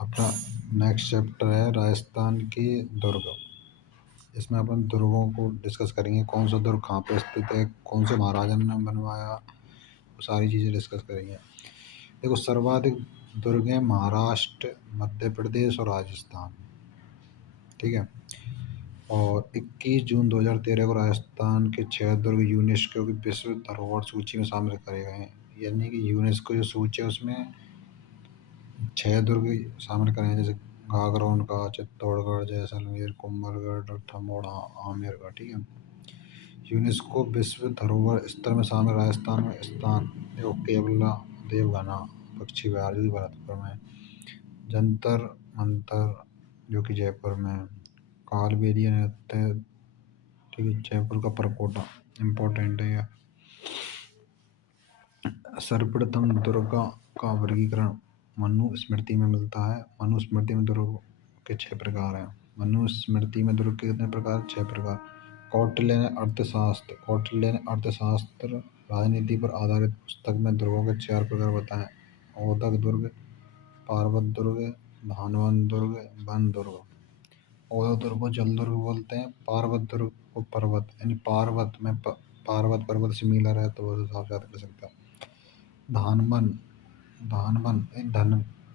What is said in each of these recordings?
अपना next chapter है राजस्थान के दुर्ग। इसमें अपन दुर्गों को डिस्कस करेंगे, कौन सा दुर्ग कहाँ पे स्थित है, कौन से महाराजा ने बनवाया, वो सारी चीज़ें डिस्कस करेंगे। देखो, सर्वाधिक दुर्ग हैं महाराष्ट्र, मध्य प्रदेश और राजस्थान। ठीक है। और 21 जून 2013 को राजस्थान के 6 दुर्ग यूनेस्को की विश्व धरोहर सूची में शामिल करे गए हैं। यानी कि यूनेस्को जो सूची है उसमें 6 दुर्ग शामिल करे हैं, जैसे घाघरोन का, चित्तौड़गढ़, जैसलमेर, कुंभलगढ़, रणथंभौर, आमेरगढ़। ठीक है। यूनेस्को विश्व धरोहर स्थल में शामिल राजस्थान में स्थान। देखो, केवला देवगना पक्षी विहार जो कि भरतपुर में, जंतर मंतर जो कि जयपुर में, कालबेलिया नृत्य, ठीक है, जयपुर का परकोटा इम्पोर्टेंट है। सर्वप्रथम दुर्गा का वर्गीकरण मनु स्मृति में मिलता है। मनु स्मृति में दुर्ग के 6 प्रकार हैं। मनु स्मृति में दुर्ग के कितने प्रकार? 6 प्रकार। कौटिल्य ने अर्थशास्त्र राजनीति पर आधारित पुस्तक में दुर्गों के 4 प्रकार बताए। ओदक दुर्ग, पार्वत दुर्ग, धानवन दुर्ग, वन दुर्ग। ओदक दुर्ग को जल दुर्ग बोलते हैं, पार्वत दुर्ग को पर्वत यानी पार्वत पर्वत से मिला रहे तो वो हिसाब से याद कर सकता है। धानवन धानवन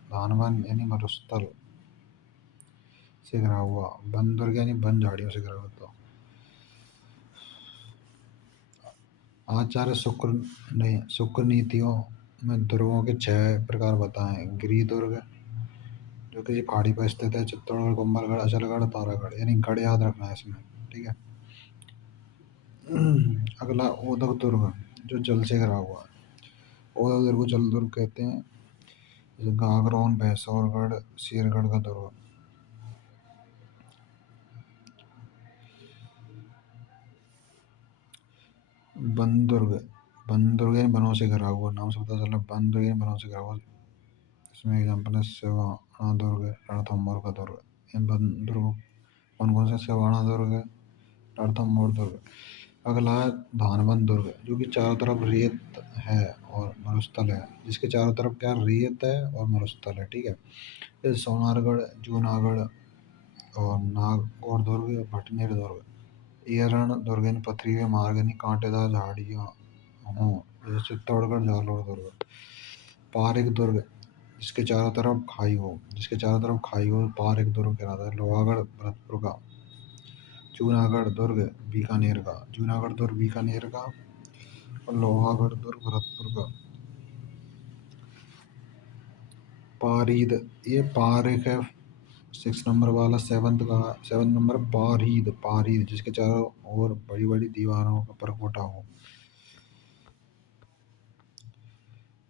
धानवन यानी मरुस्थल से घिरा हुआ। वन दुर्ग यानी वन झाड़ियों से घिरा हुआ। आचार्य शुक्र नीतियों में दुर्गों के 6 प्रकार बताएं। गिरि दुर्ग जो कि पहाड़ी पर स्थित है, चित्तौड़गढ़, कुंभलगढ़, अचलगढ़, तारागढ़, यानी गढ़ याद रखना है इसमें। ठीक है। अगला ओदक दुर्ग जो जल से घिरा हुआ है। ओदक दुर्ग को जल दुर्ग कहते हैं। जैसे घाघरोन, भैंसौरगढ़, शेरगढ़ का दुर्ग। वन दुर्ग यानी वनों से घिरा हुआ, नाम से पता चला वन दुर्ग यानी वनों से घिरा हुआ। इसमें एग्जाम्पल है सिवाना दुर्ग, रणथंभौर का दुर्ग। इन वन दुर्ग कौन कौन से? सिवाना दुर्ग, रणथंभौर दुर्ग। अगला है धानवन दुर्ग जो कि चारों तरफ रेत है और मरुस्थल है। जिसके चारों तरफ क्या? रेत है और मरुस्थल है। ठीक है। जैसे सोनारगढ़, जूनागढ़ और नागौर दुर्ग, भटनेर दुर्ग। एरण दुर्ग यानी पथरीले मार्ग यानी कांटेदार झाड़ियाँ हों, जैसे चित्तौड़गढ़, जालोर दुर्ग। पारिक दुर्ग जिसके चारों तरफ खाई हो पारिक दुर्ग कहलाता है। लोहागढ़ भरतपुर का। जूनागढ़ दुर्ग बीकानेर का और लोहागढ़ दुर्ग भरतपुर का। पारीद, ये पारिक है 6 नंबर वाला। 7 नंबर पारीद जिसके चारों ओर बड़ी बड़ी दीवारों का परकोटा हो।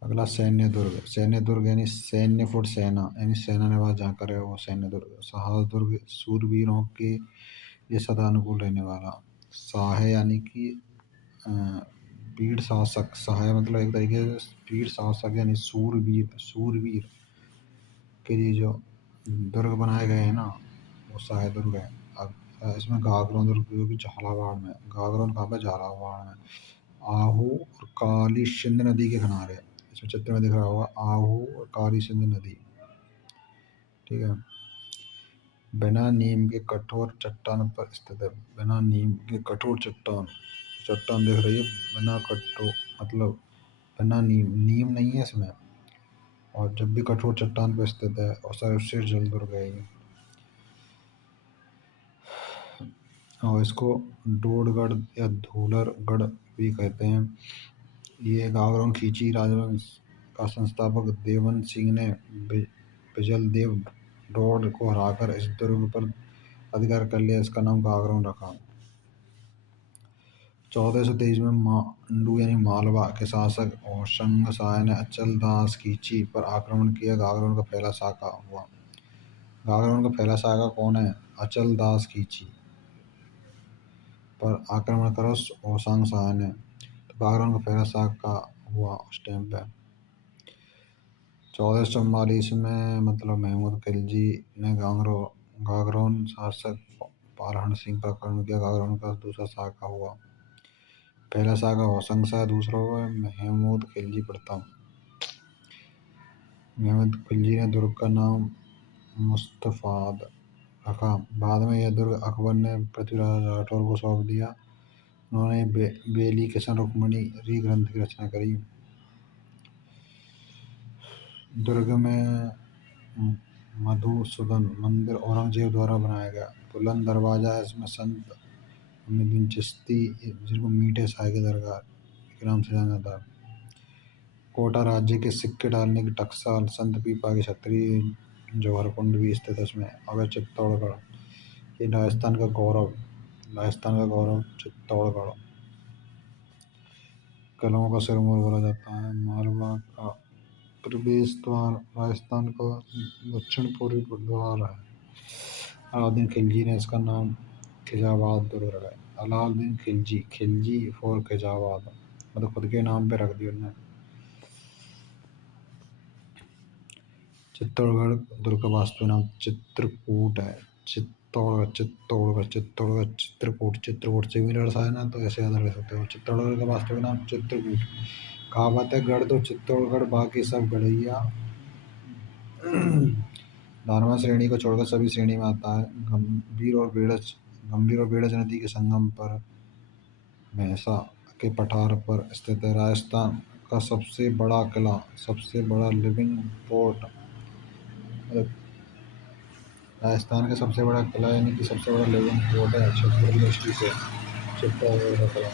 अगला सैन्य दुर्ग यानी सैन्य फुट सेना यानी सेना निवास जहाँ करे वो सैन्य दुर्ग। साहस दुर्ग सूरवीरों के लिए सदा अनुकूल रहने वाला। साह यानी कि वीर शासक। सहाय मतलब एक तरीके से वीर शासक यानी सूरवीर के लिए जो दुर्ग बनाए गए हैं ना, वो सहाय दुर्ग है। अब इसमें घाघरोन दुर्ग जो कि झालावाड़ में। घाघरोन कहाँ पे? झालावाड़ में। आहू और काली सिंध नदी के किनारे। इसमें चित्र में दिख रहा होगा आहू और काली सिंध नदी। ठीक है। बिना नीम के कठोर चट्टान पर स्थित है। बिना नीम के कठोर चट्टान दिख रही है। बिना कठोर मतलब बिना नीम नहीं है इसमें, और जब भी कठोर चट्टान पर स्थित है और सर्वश्रेष्ठ जल दुर्ग है ये। और इसको डोडगढ़ या धूलरगढ़ भी कहते हैं। ये घाघरोन खींची राजवंश का संस्थापक देवबंद सिंह ने बिजल देव डोड को हराकर इस दुर्ग पर अधिकार कर लिया। इसका नाम घाघरोन रखा। 1423 में मांडू यानी मालवा के शासक होशंग शाह ने अचल दास खींची पर आक्रमण किया। घाघरोन का पहला साका कौन है? अचल दास खींची पर आक्रमण करा होशंग शाह ने, तो घाघरोन का पहला साका हुआ उस टाइम पे। 1444 में मतलब महमूद खिलजी ने घाघरोन शासक पालहन सिंह पर आक्रमण किया। घाघरोन का दूसरा साका हुआ। पहला साका होशंग शाह, दूसरा हुआ महमूद खिलजी प्रथम। महमूद खिलजी ने दुर्ग का नाम मुस्तफाद रखा। बाद में यह दुर्ग अकबर ने पृथ्वीराज राठौर को सौंप दिया। उन्होंने बेली किशन रुक्मणी ग्रंथ की रचना करी। दुर्ग में मधुसूदन मंदिर औरंगजेब द्वारा बनाया गया। बुलंद दरवाजा है, इसमें संत अमीरुद्दीन चिश्ती जिनको मीठे साय की दरगाह के नाम से जाना जाता है। कोटा राज्य के सिक्के डालने की टकसाल संत पीपा की छतरी जौहरकुंड भी स्थित है इसमें। अगर चित्तौड़गढ़ ये राजस्थान का गौरव चित्तौड़गढ़। कलों का सिरमौर बोला जाता है। मालवा का प्रवेश द्वार राजस्थान का दक्षिण पूर्वी द्वार है। अलाउद्दीन खिलजी ने इसका नाम खिजाबाद दुर्ग रखा है। अलाउद्दीन खिलजी, खिलजी फॉर खिजाबाद, मतलब खुद के नाम पे रख दिया उन्होंने। चित्तौड़गढ़ दुर्ग का वास्तविक नाम चित्रकूट है। चित्रकूट से भी लड़ है ना, तो ऐसे याद रख सकते हो। चित्तौड़गढ़ का वास्तविक नाम चित्रकूट। कहावत है, गढ़ तो चित्तौड़गढ़ बाकी सब गढ़ैया। दानवा श्रेणी को छोड़कर सभी श्रेणी में आता है। गंभीर और बेड़ज नदी के संगम पर महसा के पठार पर स्थित है। राजस्थान का सबसे बड़ा किला, सबसे बड़ा लिविंग फोर्ट, राजस्थान का सबसे बड़ा किला यानी कि सबसे बड़ा लिविंग फोर्ट है क्षेत्र दृष्टि से चित्तौड़गढ़ का किला।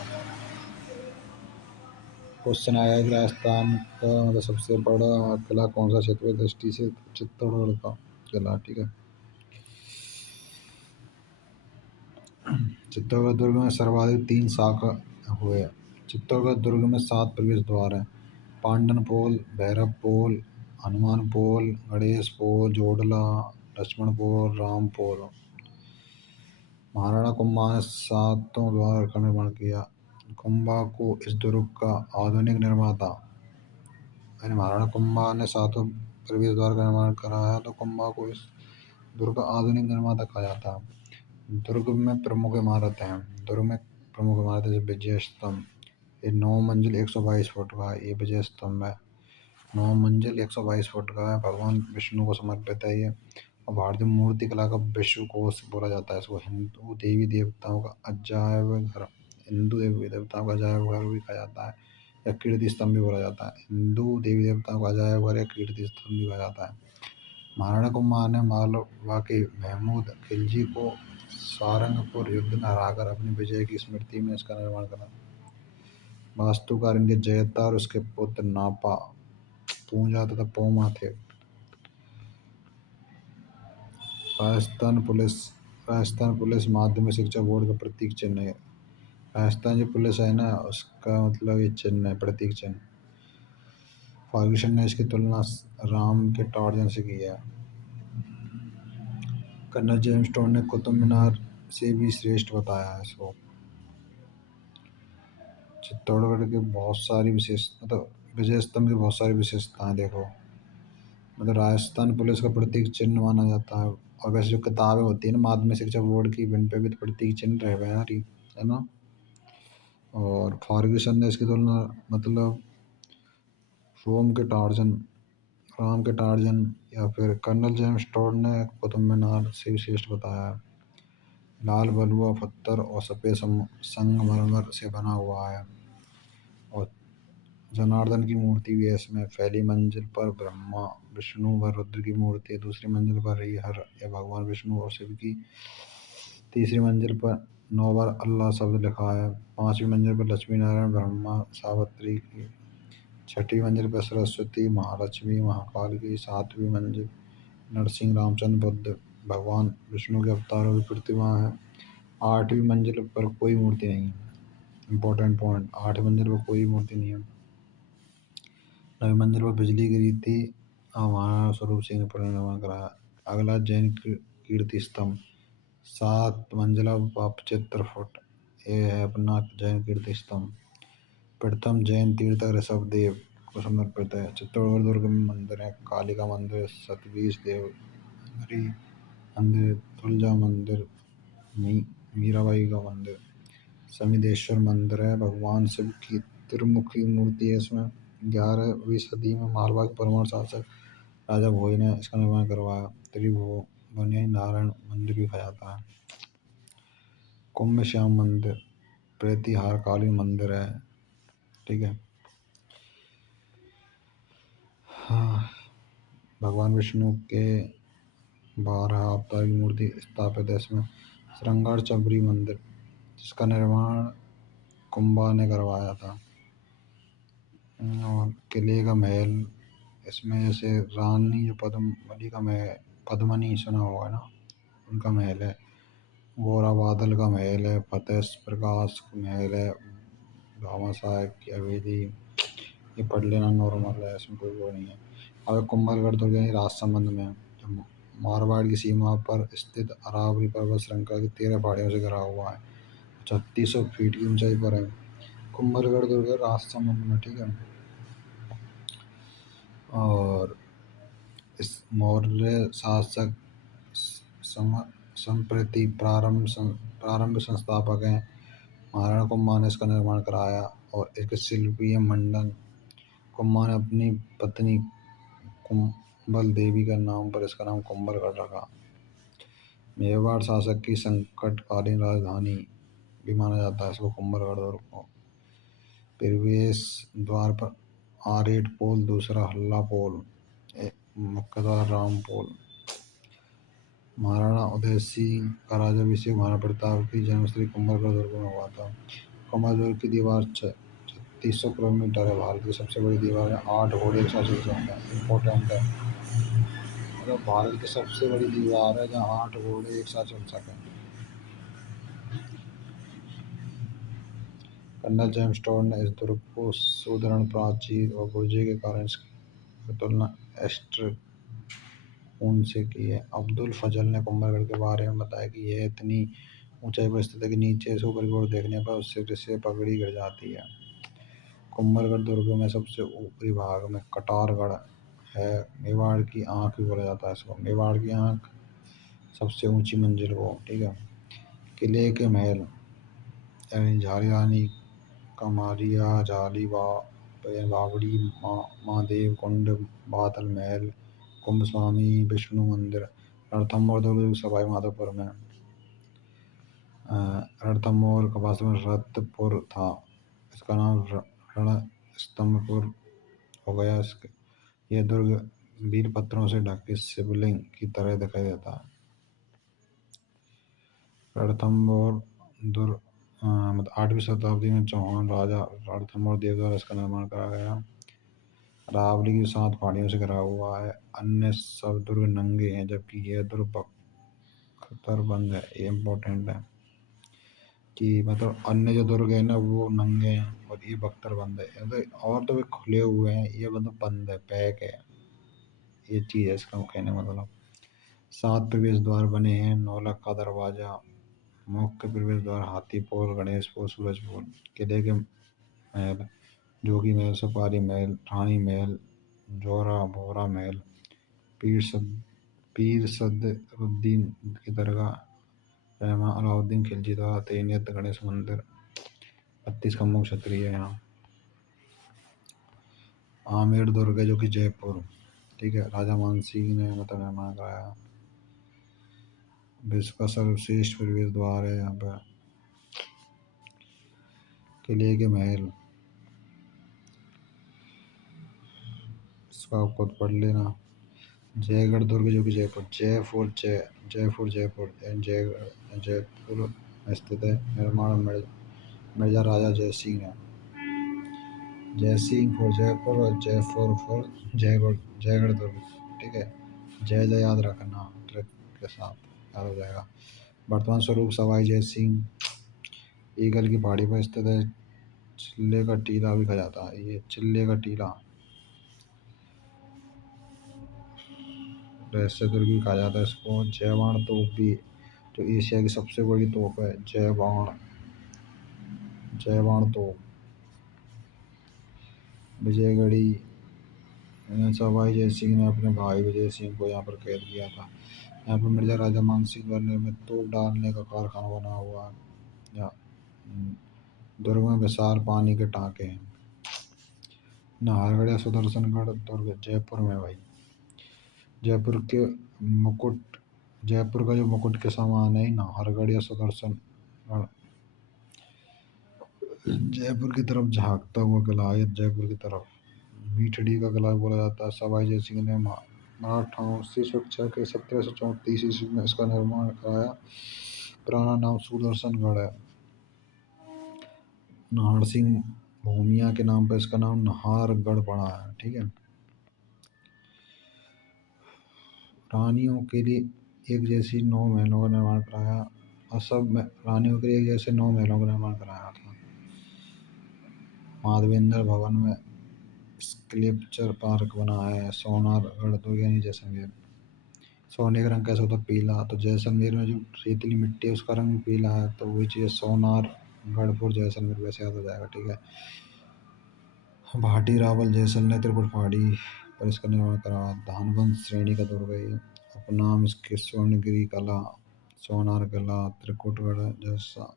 क्वेश्चन आया है कि राजस्थान का मतलब सबसे बड़ा किला कौन सा क्षेत्र दृष्टि से, चित्तौड़गढ़ का किला। ठीक है। चित्तौड़गढ़ दुर्ग में सर्वाधिक 3 शाखा हुए। चित्तौड़गढ़ दुर्ग में 7 प्रवेश द्वार हैं। पांडन पोल, भैरव पोल, हनुमान पोल, गणेश पोल, जोड़ला, लक्ष्मण पोल, राम पोल। महाराणा कुंभा ने 7 द्वार का निर्माण किया। कुंभा को इस दुर्ग का आधुनिक निर्माता, यानी महाराणा कुंभा ने 7 प्रवेश द्वार का निर्माण कराया, तो कुंभा को इस दुर्ग का आधुनिक निर्माता कहा जाता है। दुर्ग में प्रमुख इमारतें हैं। दुर्ग में प्रमुख इमारतें जैसे विजय स्तंभ, ये 9 मंजिल 122 फुट का है। ये विजय स्तंभ है, 9 मंजिल 122 फुट का है। भगवान विष्णु को समर्पित है ये। और भारतीय मूर्ति कला का विश्व कोश बोला जाता है इसको। हिंदू देवी देवताओं का अजायब घर भी कहा जाता है, या कीर्ति स्तंभ भी बोला जाता है। हिंदू देवी देवताओं का अजायब घर या कीर्ति स्तंभ भी कहा जाता है। महाराणा कुंभा ने मालवा के महमूद खिलजी को सारंगपुर युद्ध में हराकर अपनी विजय की स्मृति में इसका निर्माण करा। वास्तुकार इनके जयता और उसके पुत्र नापा, पूंजा तथा पोमा थे। राजस्थान पुलिस माध्यमिक शिक्षा बोर्ड का प्रतीक चिन्ह है। राजस्थान जो पुलिस है ना, उसका मतलब ये चिन्ह है, प्रतीक चिन्ह। फर्ग्यूसन ने इसकी तुलना राम के टार्जन से की है। कर्नल जेम्स टोन ने कुतुब मीनार से भी श्रेष्ठ बताया है इसको। चित्तौड़गढ़ के बहुत सारी मतलब विजय स्तंभ की बहुत सारी विशेषताएं देखो। मतलब राजस्थान पुलिस का प्रतीक चिन्ह माना जाता है। और वैसे जो किताबें होती है ना माध्यमिक शिक्षा बोर्ड की, उन पे भी तो प्रतीक चिन्ह रहे हुए हैं यार, है ना। और फर्ग्यूसन ने इसकी तुलना मतलब रोम के टार्जन राम के टार्जन या फिर कर्नल जेम्स टोड ने कुतुब मीनार से विशिष्ट बताया है। लाल बलुआ पत्थर और सफ़ेद संगमरमर से बना हुआ है। और जनार्दन की मूर्ति भी है इसमें। पहली मंजिल पर ब्रह्मा विष्णु व रुद्र की मूर्ति है। दूसरी मंजिल पर हरिहर या भगवान विष्णु और शिव की। तीसरी मंजिल पर 9 बार अल्लाह शब्द लिखा है। 5वीं मंजिल पर लक्ष्मी नारायण ब्रह्मा सावित्री की। 6वीं मंजिल पर सरस्वती महालक्ष्मी महाकाल की। 7वीं मंजिल नरसिंह रामचंद्र बुद्ध भगवान विष्णु के अवतारों की प्रतिमा है। 8वीं मंजिल पर कोई मूर्ति नहीं है। इम्पोर्टेंट पॉइंट, 8वीं मंजिल पर कोई मूर्ति नहीं है। 9वीं मंजिल पर बिजली गिरी थी। महाराणा स्वरूप सिंह ने पुनर्निर्माण कराया। अगला जैन कीर्ति स्तंभ, 7 मंजिला चित्र फुट, ये है अपना जैन कीर्ति स्तंभ। प्रथम जैन तीर्थकर ऋषभदेव को समर्पित है। चित्तौड़गढ़ दुर्ग में मंदिर है। कालिका मंदिर, सतबीज देवहरी मंदिर, तुलजा मंदिर, मीराबाई का मंदिर, समिदेश्वर मंदिर है। भगवान शिव की त्रिमुखी मूर्ति है इसमें। 11वीं सदी में मालवा के परमार शासक राजा भोज ने इसका निर्माण करवाया। त्रिभुवनी नारायण मंदिर भी कहा जाता है। कुंभ श्याम मंदिर प्रतिहार कालीन मंदिर है। ठीक है। हाँ, भगवान विष्णु के 12 अवतार की मूर्ति स्थापित है इसमें। श्रृंगार चबरी मंदिर जिसका निर्माण कुंभा ने करवाया था। और किले का महल इसमें जैसे रानी जो पद्मवती का महल, पद्मनी सुना होगा ना, उनका महल है। गोरा बादल का महल है। फतेह प्रकाश का महल है। बाबा साहेब की हवेली, ये पढ़ लेना, नॉर्मल है, इसमें कोई वो नहीं है। अगर कुंभलगढ़ दुर्ग यानी राजसमंद में जो मारवाड़ की सीमा पर स्थित अरावली पर्वत श्रृंखला की 13 पहाड़ियों से घिरा हुआ है। 3600 फीट की ऊंचाई पर है कुंभलगढ़ दुर्ग राजसमंद में। ठीक है। और इस मौर्य शासक संप्रति प्रारंभ संस्थापक हैं महाराणा कुंभा ने इसका निर्माण कराया। और इसके शिल्पी है मंडन। कुंभा ने अपनी पत्नी कुंभल देवी का नाम पर इसका नाम कुंभलगढ़ रखा। मेवाड़ शासक की संकटकालीन राजधानी भी माना जाता है इसको, कुंभलगढ़ दुर्ग को। प्रवेश द्वार पर आरेट पोल, दूसरा हल्ला पोल, मुख्य द्वार राम पोल। महाराणा उदय सिंह का राज्याभिषेक महाराणा प्रताप की जन्मस्थली कुंभलगढ़ दुर्ग में हुआ था। कुंभलगढ़ दुर्ग की दीवार 3600 किलोमीटर है। भारत की सबसे बड़ी दीवार है। 8 घोड़े एक साथ चल सकते हैं। इम्पोर्टेंट है, मतलब भारत की सबसे बड़ी दीवार है जहाँ 8 घोड़े एक साथ चल सकें। कर्नल जेम्स टॉड ने इस दुर्ग को सुदृढ़ प्राचीर और बुर्जे के कारण इसकी तुलना एस्टर उनसे की है। अब्दुल फजल ने कुंभलगढ़ के बारे में बताया कि यह इतनी ऊंचाई पर स्थित है कि नीचे से ऊपर की ओर देखने पर सिर से पगड़ी गिर जाती है। कुंभलगढ़ दुर्ग में सबसे ऊपरी भाग में कटारगढ़ है। मेवाड़ की आंख भी बोला जाता है इसको। मेवाड़ की आंख सबसे ऊंची मंजिल को। ठीक है। किले के महल यानी झारी रानी कमारिया, जाली बावड़ी, महादेव कुंड, बादल महल, कुंभ स्वामी, विष्णु मंदिर। रणथंभौर दुर्ग सवाई माधोपुर में। रणथंभौर का वास्तव में रतपुर था। इसका नाम रणस्तंभपुर हो गया। यह दुर्ग वीर पत्थरों से ढके शिवलिंग की तरह दिखाई देता है। रणथंभौर दुर्ग मतलब 8वीं शताब्दी में चौहान राजा रणथंभौर देव द्वारा इसका निर्माण करा गया। अरावली की 7 पहाड़ियों से घिरा हुआ है। अन्य सब दुर्ग नंगे हैं जबकि यह दुर्ग बख्तरबंद है। ये इम्पोर्टेंट है कि मतलब अन्य जो दुर्ग है ना वो नंगे हैं और ये बख्तरबंद है। मतलब और तो वे खुले हुए हैं, ये मतलब बंद है, पैक है। ये चीज़ है इसका कहने मतलब। 7 प्रवेश द्वार बने हैं। नौलखा दरवाजा, मुख्य प्रवेश द्वार, हाथी पोल, गणेश पोल, सूरज पोल। किले के महल जोगी महल, सुपारी महल, रानी महल, जोरा भोरा महल, पीर सदरुद्दीन की दरगाह, रहमान अलाउद्दीन खिलजी द्वारा तैनीत गणेश मंदिर, 32 खम्भों की छतरी है यहाँ। आमेर दुर्ग है जो कि जयपुर। ठीक है। राजा मानसिंह ने मतलब निर्माण कराया। विश्व का सर्वश्रेष्ठ प्रवेश द्वार है यहाँ पर। किले के महल इसका खुद पढ़ लेना। जयगढ़ दुर्ग जो कि जयपुर, जयपुर जयपुर में स्थित है। निर्माण मिर्जा राजा जयसिंह ने। जयसिंह फॉर जयपुर और जयपुर फॉर जयगढ़ दुर्ग। ठीक है। जय जय याद रखना ट्रिक के साथ याद हो जाएगा। वर्तमान स्वरूप सवाई जय सिंह ईगल की पहाड़ी पर स्थित है। चिल्ले का टीला भी कहा जाता है। ये चिल्ले का टीला रहस्य दुर्ग भी कहा जाता है इसको। जयवाण तोप भी जो एशिया की सबसे बड़ी तोप है। जयवाण तोप। विजयगढ़ी सवाई जय सिंह ने अपने भाई विजय सिंह को यहाँ पर कैद किया था। यहाँ पर मिर्जा राजा मानसिंह द्वारा निर्मित तोप डालने का कारखाना बना हुआ है। दुर्ग में विशाल पानी के टाँके हैं। नाहरगढ़ या सुदर्शनगढ़ दुर्ग जयपुर में भाई। जयपुर के मुकुट जयपुर का जो मुकुट के समान है नाहरगढ़ या सुदर्शनगढ़। जयपुर की तरफ झांकता हुआ किला है जयपुर की तरफ। मीठड़ी का किला बोला जाता है। सवाई जय सिंह ने मराठाओं से सुरक्षा के 1734 ईस्वी में इसका निर्माण कराया। पुराना नाम सुदर्शनगढ़ है। नाहर सिंह भूमिया के नाम पर इसका नाम नाहरगढ़ पड़ा है। ठीक है। रानियों के लिए एक जैसी 9 महलों का निर्माण कराया और सब रानियों के लिए एक जैसे 9 महलों का निर्माण कराया था। माधवेंद्र भवन में स्कल्पचर पार्क बना है। सोनारगढ़ दुर्ग यानी जैसलमेर। सोने का रंग कैसा होता है? पीला। तो जैसलमेर में जो रेतीली मिट्टी है उसका रंग पीला है, तो वही चीज़ सोनारगढ़ जैसलमेर वैसे याद हो जाएगा। ठीक है। भाटी रावल जैसल ने त्रिकुट पहाड़ी पर इसका निर्माण करा। धानवंश श्रेणी का दुर्ग है। उपनाम इसके स्वर्णगिरी कला, सोनार कला, त्रिकुटगढ़ जैसलगढ़।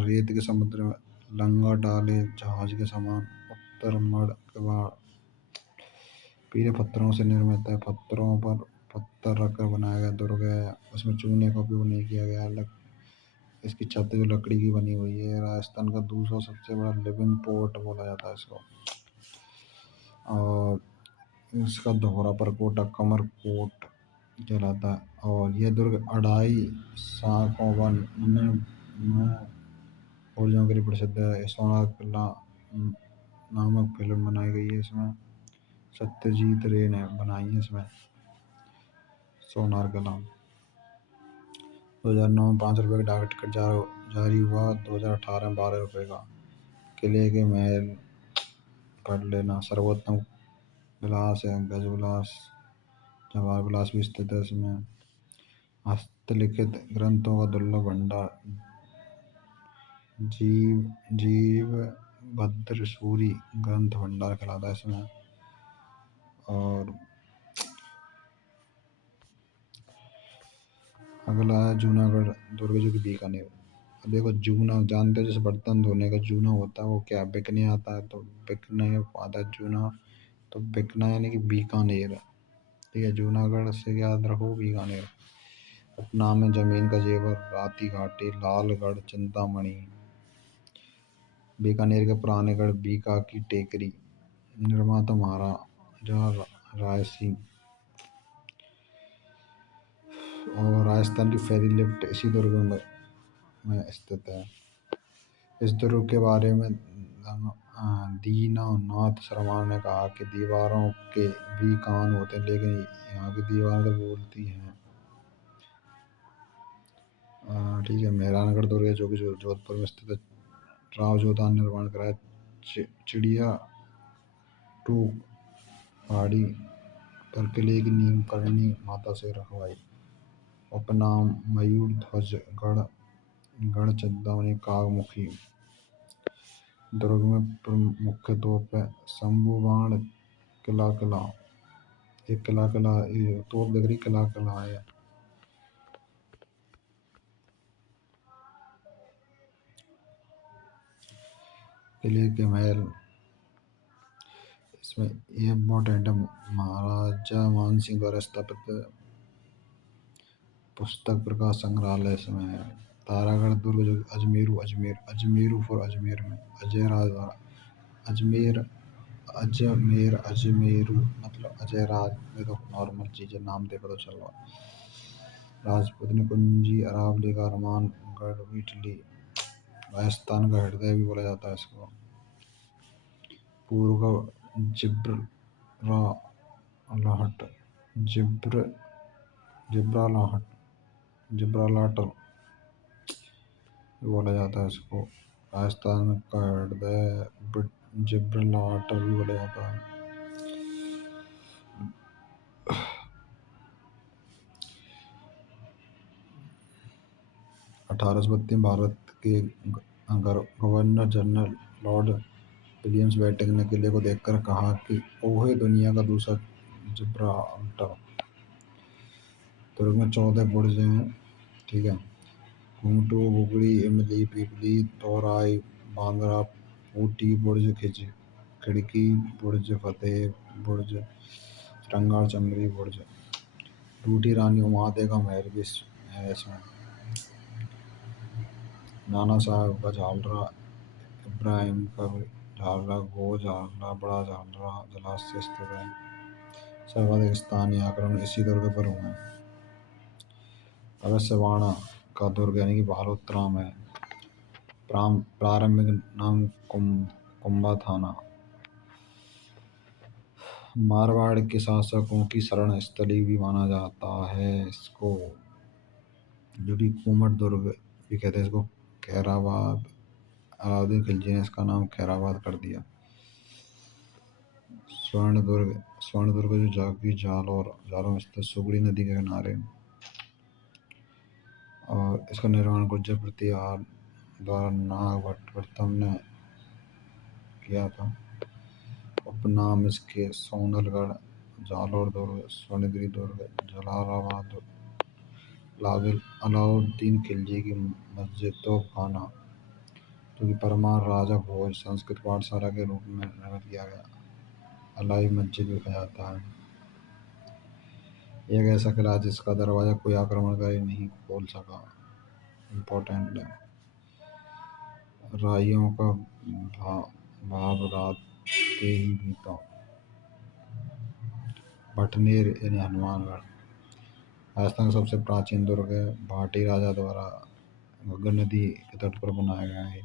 रेत के समुद्र में लंगा डाले जहाज के समान। उत्तर मड़ कबाड़ पीले पत्थरों से निर्मित है। पत्थरों पर पत्थर रखकर बनाया गया दुर्ग है। उसमें चूने का उपयोग नहीं किया गया। इसकी छत जो लकड़ी की बनी हुई है। राजस्थान का दूसरा सबसे बड़ा लिविंग पोर्ट बोला जाता है इसको। और इसका दोहरा परकोटा कमर कोट कहलाता है। और यह दुर्ग 2.5 शाखों व 9 बुर्जों के लिए प्रसिद्ध है। सोनार किला नामक फिल्म बनाई गई है इसमें। सत्यजीत रे ने बनाई है इसमें सोनार किला। 2009 में 5 रुपये का डाक टिकट जारी हुआ। 2018 में 12 रुपये का। किले के महल पढ़ लेना। सर्वोत्तम विलास है गज विलास। जवाहर विलास भी स्थित है इसमें। हस्तलिखित ग्रंथों का दुर्लभ भंडार जीव भद्र सूरी ग्रंथ भंडार कहलाता है इसमें। और अगला है जूनागढ़ दुर्ग जो कि बीकानेर। देखो जूना जानते हो जैसे बर्तन धोने का जूना होता है वो क्या बिकने आता है, तो बिकने आता है जूना। तो बिकना यानी कि बीकानेर। ठीक है। जूनागढ़ से याद रखो बीकानेर। उपनाम में जमीन का जेवर, राती घाटी, लालगढ़, चिंतामणि। बीकानेर के पुराने गढ़ बीका की टेकरी। निर्माता महाराजा राय सिंह। और राजस्थान की फेरी लिफ्ट इसी दुर्ग में स्थित है। इस दुर्ग के बारे में दीनानाथ शर्मा ने कहा कि दीवारों के भी कान होते हैं लेकिन यहाँ की दीवारें तो बोलती हैं। ठीक है। मेहरानगढ़ दुर्ग जो कि जोधपुर में स्थित है। राव जोधा ने निर्माण कराया। चिड़िया टू पहाड़ी पर किले की नींव करणी माता से रखवाई। उपनाम मयूर ध्वज गढ़ चिंतामणि कागमुखी। दुर्ग में मुख्य तोप है शंभुबाण किला एक किला तोप दिख रही किला है। किले के महल इसमें ये इम्पोर्टेंट है। महाराजा मानसिंह द्वारा स्थापित पुस्तक प्रकाश संग्रहालय इसमें है। तारागढ़ दुर्ग जो अजमेरू फॉर अजमेर में अजय राज द्वारा। अजमेरू मतलब अजय राज। ये तो नॉर्मल चीज़ है, नाम देखो तो चलो। राजपूतनी कुंजी अरावली का अरमान गढ़ इटली। राजस्थान का हृदय भी बोला जाता है इसको। पूर्व का जिब्रालाटर बोला जाता है इसको। राजस्थान का हृदय जिब्रालाटर भी बोला जाता है। 1832 में भारत के गवर्नर जनरल लॉर्ड विलियम्स ने किले को देखकर कहा कि ओहे दुनिया का दूसरा जिब्राल्टर। दुर्ग में 14 बुर्ज हैं। ठीक है। घूंटू, बुगड़ी, इमली, पिपली, दोराई, बांद्रा, पूटी बुर्ज, खिड़की बुर्ज, फतेह बुर्ज, टंगार चमरी बुर्ज, टूटी रानी उमादे का महल भी है इसमें। नाना साहब का झालरा, इब्राहिम का भी झालरा, गो झालरा, बड़ा झालरा जलाशय स्थित है। सर्वाधिक स्थानीय आक्रमण इसी दुर्ग पर हुए हैं। अवश्यवाणा का दुर्ग यानी कि बालोतरा में प्रारंभिक नाम कुंभा थाना। मारवाड़ के शासकों की शरण स्थली भी माना जाता है इसको, जो कि कुमट दुर्ग भी कहते हैं इसको। खैराबाद, अलाउद्दीन खिलजी ने इसका नाम खैराबाद कर दिया। स्वर्ण दुर्ग जो जागी जालोर में स्थित सुगड़ी नदी के किनारे, और इसका निर्माण गुर्जर प्रतिहार द्वारा नाग भट्टम ने किया था। उपनाम इसके सोनलगढ़, जालोर दुर्ग, स्वर्णगिरी दुर्ग, जलालाबाद दुर्ग, अलाउद्दीन खिलजी की मस्जिद तोपखाना, जो कि परमार राजा भोज संस्कृत पाठशाला के रूप में निर्मित किया गया। अलाई मस्जिद भी कहा जाता है। एक ऐसा किला जिसका दरवाजा कोई आक्रमणकारी नहीं खोल सका। इम्पोर्टेंट है। राइयों का भाव रात के ही बीता। भटनेर यानी हनुमानगढ़ राजस्थान का सबसे प्राचीन दुर्ग है। भाटी राजा द्वारा घग्गर नदी के तट पर बनाया गया है।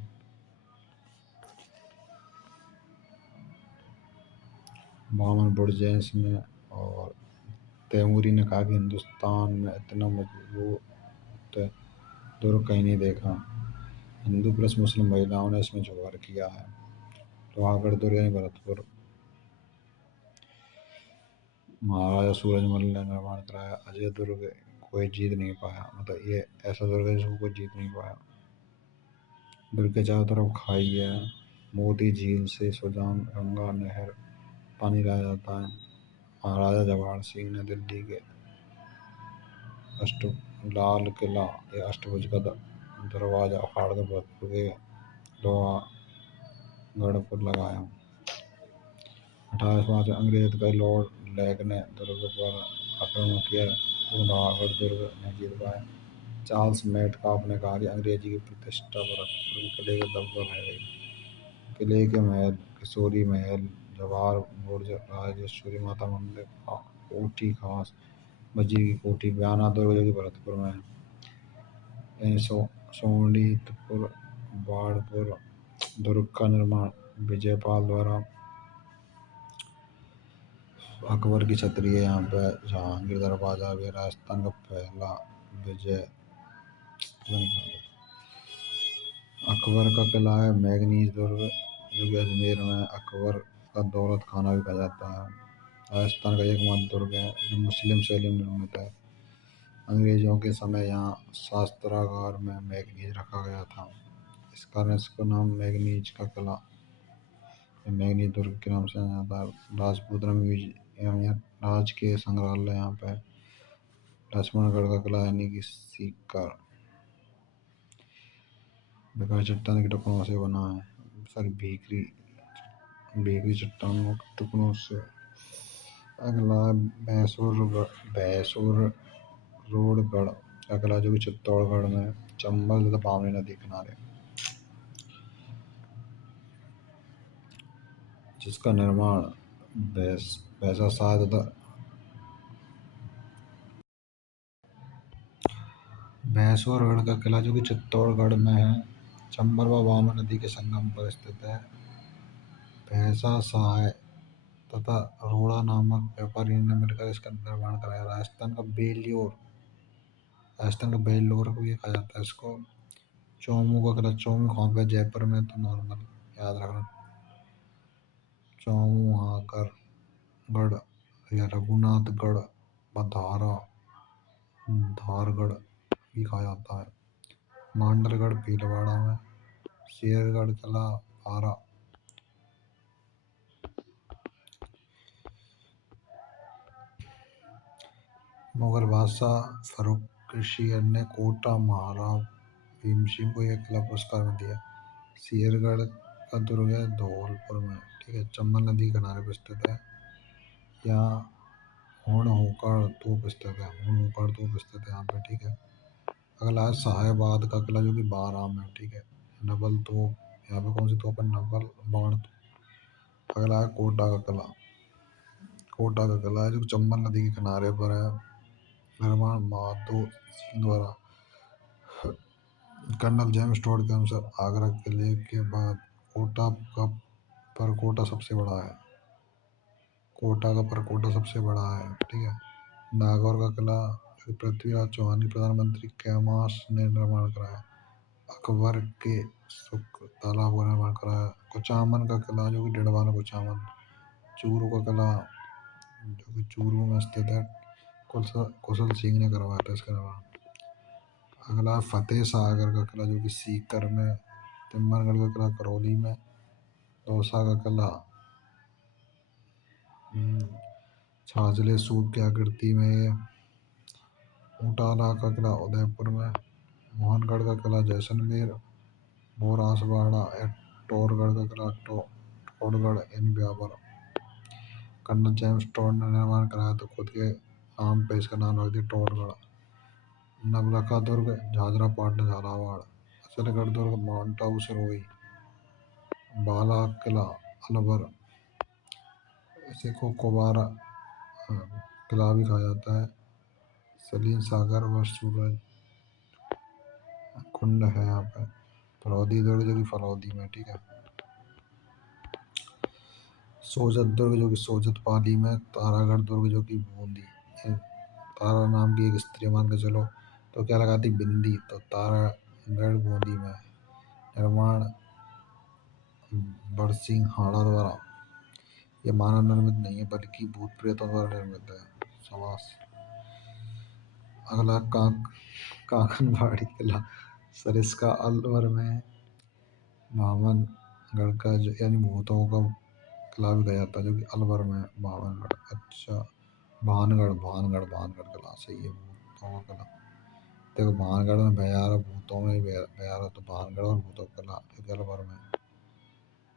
बामन बुर्जेंस में, और तैमूरी ने कहा कि हिंदुस्तान में इतना मजबूत दुर्ग कहीं नहीं देखा। हिंदू प्लस मुस्लिम महिलाओं ने इसमें जोहर किया है। लोहागढ़ दुर्ग यानी भरतपुर, महाराजा सूरजमल ने निर्माण कराया। अजय दुर्ग कोई जीत नहीं पाया, मतलब ये ऐसा दुर्ग है जिसको कोई जीत नहीं पाया। दुर्ग के चारों तरफ खाई है। मोती झील से सुजान गंगा नहर पानी लाया जाता है। महाराजा जवाहर सिंह ने दिल्ली के लाल किला या अष्टभुज का दरवाजा उखाड़ कर भरतपुर के लोहागढ़ पर लगाया। 1805 में अंग्रेज अधिकारी लॉर्ड लेग ने दुर्ग पर आक्रमण किया, तो लोहागढ़ दुर्ग नहीं जीत पाया। चार्ल्स मेटकाफ ने कहा कि अंग्रेजी की प्रतिष्ठा भरतपुर के किले के दम पर रह गई। किले के महल, किशोरी महल, जवाहर बुर्ज, राजेश्वरी माता मंदिर, कोठी खास, वजीर की कोठी, बयाना दुर्ग जो कि भरतपुर में है, यानी सोनीतपुर, बाढ़पुर दुर्ग का निर्माण विजयपाल द्वारा अकबर की छतरी है यहाँ पे। जहांगीर दरवाजा भी राजस्थान का पहला विजय। अकबर का किला है मैगनीज दुर्ग, जो कि अजमेर में अकबर का दौलत खाना भी कहा जाता है। राजस्थान का एकमात्र दुर्ग है जो मुस्लिम शैली में निर्मित है। अंग्रेजों के समय यहाँ शास्त्रागार में मैगनीज रखा गया था, इस कारण इसका नाम मैगनीज का किला मैगनीज दुर्ग के नाम से जाना जाता है। राजपूत म्यूजियम या राजकीय संग्रहालय यहाँ पे। लक्ष्मणगढ़ का किला यानी कि सीकर बेकार चट्टान के टुकड़ों से बना है। सॉरी भीकरी चट्टानों के टुकड़ों से। अगला भैंसुरगढ़ का किला जो कि चित्तौड़गढ़ में चंबल तथा बावनी नदी किनारे, जिसका निर्माण भैंसुरगढ़ का किला जो कि चित्तौड़गढ़ में है, चंबल व बावनी नदी के संगम पर स्थित है। भैंसा सहाय तथा रोड़ा नामक व्यापारियों ने मिलकर इसका निर्माण कराया। राजस्थान का बेल्लोर को भी कहा जाता है इसको। चौमू का किला, चौमू कहाँ पे, जयपुर में, तो नॉर्मल याद रखना। चौमुहागढ़ या रघुनाथगढ़ व धारगढ़ भी कहा जाता है। मांडलगढ़ भीलवाड़ा में। शेरगढ़ किला आरा। मुगल बादशाह फर्रुखशीर ने कोटा महाराव भीम सिंह को यह किला पुरस्कार में दिया। शेरगढ़ का दुर्ग है धौलपुर में, ठीक है, चंबल नदी किनारे पर स्थित है। यहाँ हुणहुकर तोप स्थित है, हुणहुकर तोप स्थित है यहाँ पे, ठीक है। अगला है साहेबाद का किला जो कि बाराम में, ठीक है। नवल तोप, यहाँ पे कौन सी तोप है, नवल बाण तोप। अगला है कोटा का किला, कोटा का किला है जो चंबल नदी के किनारे पर है। निर्माण माधो सिंह द्वारा। कर्नल जेम्स टोड के अनुसार आगरा किले के बाद कोटा का परकोटा सबसे बड़ा है, कोटा का परकोटा सबसे बड़ा है, ठीक है। नागौर का किला पृथ्वीराज चौहान के प्रधानमंत्री कैमास ने निर्माण कराया। अकबर के सुख तालाब का निर्माण कराया। कुचामन का किला जो कि डेढ़वाना कुचामन। चूरू का किला जो कि चूरू में स्थित है, कुशल सिंह ने करवाया था इसका निर्माण। अगला फतेह सागर का किला जो कि सीकर में। तिम्बरगढ़ का किला करौली में। दौसा का किला छाछले सूप की आकृति में। ऊंटाला का किला उदयपुर में। मोहनगढ़ का किला जैसलमेर। बोरासवाड़ा टोरगढ़ का किला टोरगढ़ इन ब्यावर। कर्नल जेम्स टोड ने निर्माण कराया तो खुद के नाम पे इसका नाम रख दिया टोरगढ़। नवलखा दुर्ग झाझरा पाटन झालावाड़। असलगढ़ दुर्ग माउंट आबू सिरोही। बाला किला अलवर, इसी को कोबारा किला भी कहा जाता है। सलीम सागर व सूरज कुंड है यहाँ पे। फलौदी दुर्ग जो कि फलौदी में, ठीक है। सोजत दुर्ग जो कि सोजत पाली में। तारागढ़ दुर्ग जो कि बूंदी। तारा नाम की एक स्त्री मान के चलो तो क्या लगाती, बिंदी, तो तारागढ़ बूंदी में। निर्माण बरसिंह हाड़ा द्वारा। ये मानव निर्मित नहीं है बल्कि भूत प्रेतों द्वारा निर्मित है। समास। अगला काकनवाड़ी किला सरिस्का अलवर में। बामनगढ़ का यानी भूतों का किला भी कहा जाता है जो कि अलवर में। बामनगढ़, अच्छा। भानगढ़ भानगढ़ भानगढ़ किला सही है, भूतों का किला। देखो भानगढ़ में भैयारा, भूतों में भैयारा, तो भानगढ़ और भूतों का किला जो कि अलवर में।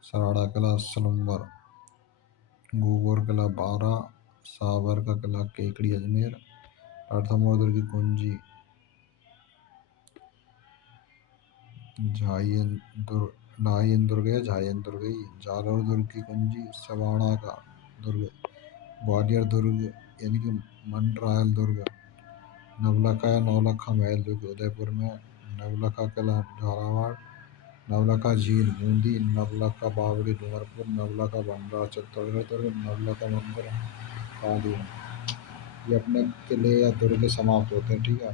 सराड़ा किला सलुम्बर। घूघर किला बारा। साबर का किला केकड़ी अजमेर। रणथंभौर दुर्ग की कुंजी ढाईन दुर्ग है, झायन दुर्ग है। जालौर दुर्ग की कुंजी सवाना का दुर्ग। ग्वालियर दुर्ग यानी कि मंडरायल दुर्ग। नवलखा या नौलखा महल जो कि उदयपुर में। नवलखा किला झालावाड़। नवलखा झील बूंदी। नवलखा बावड़ी डूंगरपुर। नवलखा भंडार चित्तौड़गढ़ दुर्ग। नवलखा मंदिर पाली। ये अपने किले या दुर्ग समाप्त होते हैं, ठीक है।